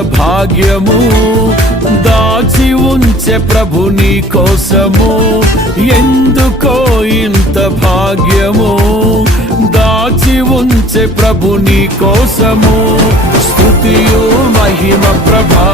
భాగ్యము దాచి ఉంచే ప్రభు నీ కోసము. ఎందుకో ఇంత భాగ్యము దాచి ఉంచే ప్రభు నీ కోసము. స్థుతియో మహిమ ప్రభా.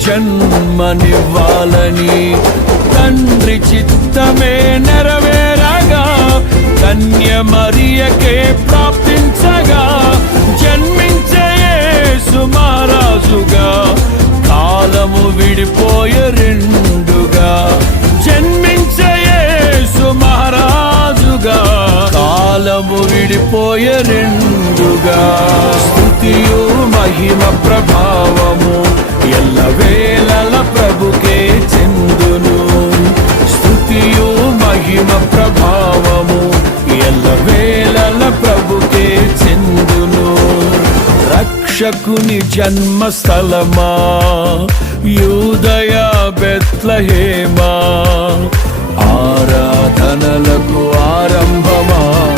జన్మనివ్వాలని తండ్రి చిత్తమే నెరవేరగా కన్య మరియకే ప్రాప్తించగా జన్మించే సుమారాజుగా కాలము విడిపోయే రెండుగా జన్మించే యేసు కాలము విడిపోయే రెండుగా. స్థుతియు మహిమ ప్రభ వేళల ప్రభుకే చెందును. స్థుతియు మహిమ ప్రభావము. ఎల్ల వేళల ప్రభుకే చెందును. రక్షకుని జన్మస్థలమా. యూదయ బెత్లహేమా. ఆరాధనలకు ఆరంభమా.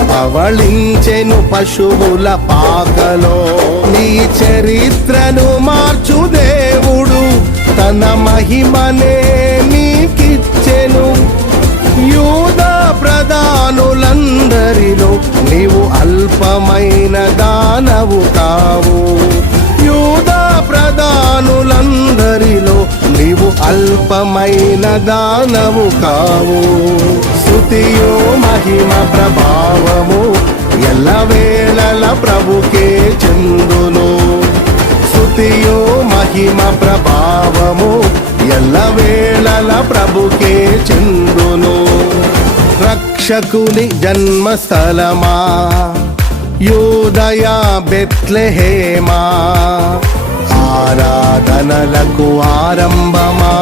పవళించెను పశువుల పాకలో. నీ చరిత్రను మార్చు దేవుడు. తన మహిమనే నీకిచ్చెను. యూద ప్రధానులందరిలో నీవు అల్పమైన దానవు కావు. యూద ప్రధానులందరి అల్పమైన దానము కావు. స్థుతియు మహిమ ప్రభావము ఎల్లవేళల ప్రభుకే చెందును. స్థుతియు మహిమ ప్రభావము ఎల్లవేళల ప్రభుకే చెందును. రక్షకుని జన్మస్థలమా? యూదయ బెత్లెహేమా? ఆరాధనలకు ఆరంభమా?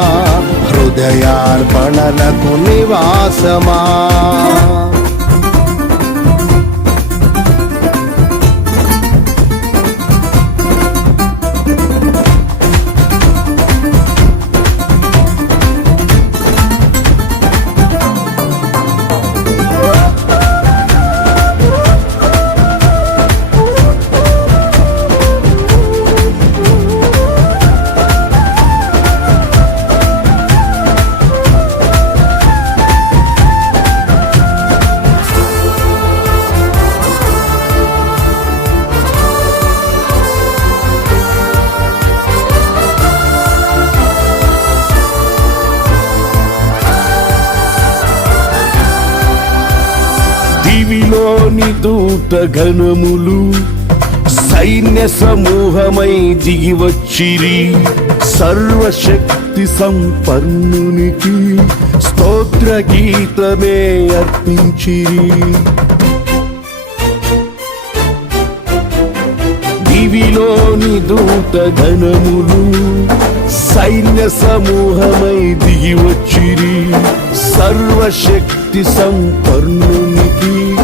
హృదయార్పణలకు నివాసమా? దివిలోని దూత ఘనములు సైన్య సమూహమై దిగివచ్చిరి. సర్వశక్తి సంపన్నునికి స్తోత్ర గీతమే అర్పించిరి. దివిలోని దూత ఘనములు సైన్య సమూహమై దిగివచ్చిరి. సర్వశక్తి సంపన్ను సంపన్నునికి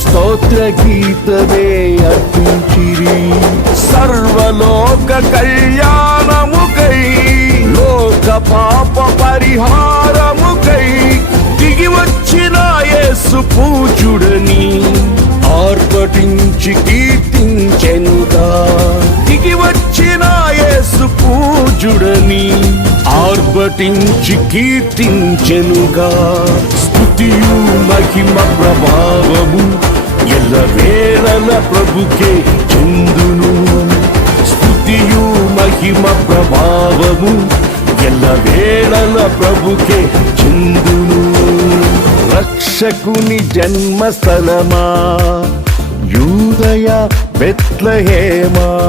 స్తోత్ర గీతమే అర్పించిరి. సర్వలోక కళ్యాణముకై లోక పాప పరిహారముకై దిగి వచ్చిన యేసు పూజుడని ఆర్పటించి కీర్తించెనుగా. దిగి వచ్చిన యేసు పూజుడని ఆర్భటించి కీర్తించెనుగా. స్తుతియు మహిమ ప్రభావము. ఎల్లవేళల ప్రభుకే చెందును. స్థుతియు మహిమ ప్రభావము. ఎల్లవేళల ప్రభుకే చెందును. రక్షకుని జన్మస్థలమా. యూదయ బెత్లహేమా.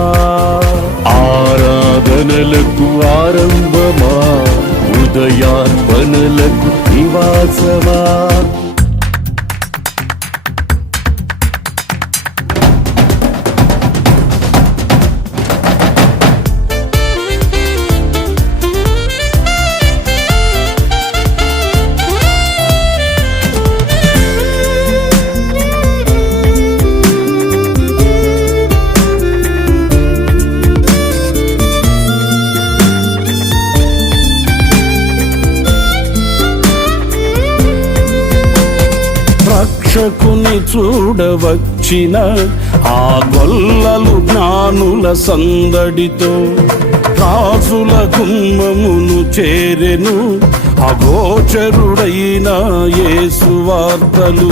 ఆరాధనలకు ఆరంభమా. హృదయార్పణలకు నివాసమా రక్షకుని చూడవచ్చిన ఆ గొల్లలు జ్ఞానుల సందడితో రాజుల గుమ్మమును చేరెను అగోచరుడైన యేసు వార్తలు.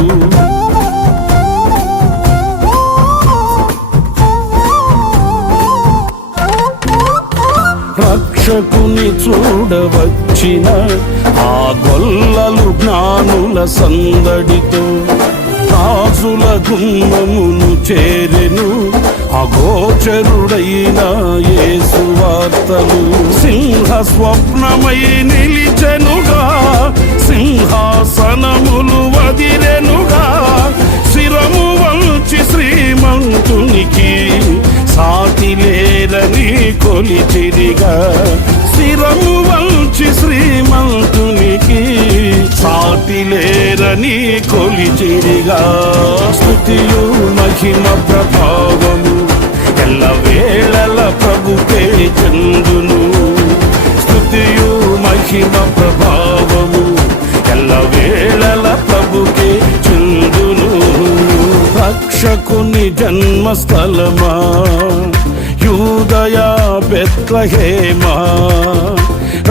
రక్షకుని చూడవచ్చిన ఆ గొల్లలు జ్ఞానుల సందడితో గుమ్మమును చేరెను. అగోచరుడైన యేసు సింహ స్వప్నమై నిలిచెనుగా సింహాసనములు వదిరెనుగా శిరము వంచి శ్రీమంతునికి సాటి లేరని కొలిచిరిగా. శిరము వంచి శ్రీమంతు సాటి లేరని కొలిచిరిగా. స్థుతియు మహిమ ప్రభావము. ఎల్ల వేళల ప్రభుకే చందును. స్థుతియు మహిమ ప్రభావము. ఎల్ల వేళల ప్రభుకే చందును. రక్షకుని జన్మస్థలమా? యూదయ బెత్లహేమా?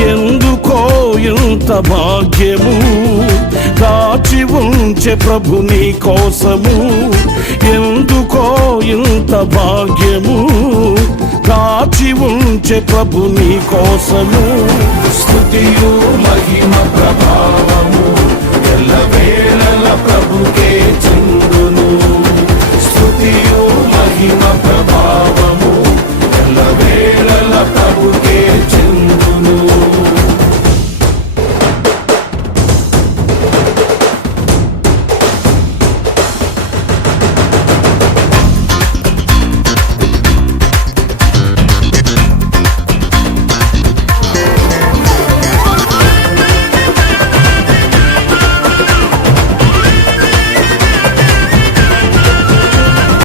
ఎందుకో ఇంత భాగ్యము? దాచి ఉంచే ప్రభు నీ కోసము. ఎందుకో ఇంత భాగ్యము? దాచి ఉంచే ప్రభు నీ కోసము. స్థుతియు మహిమ ప్రభు.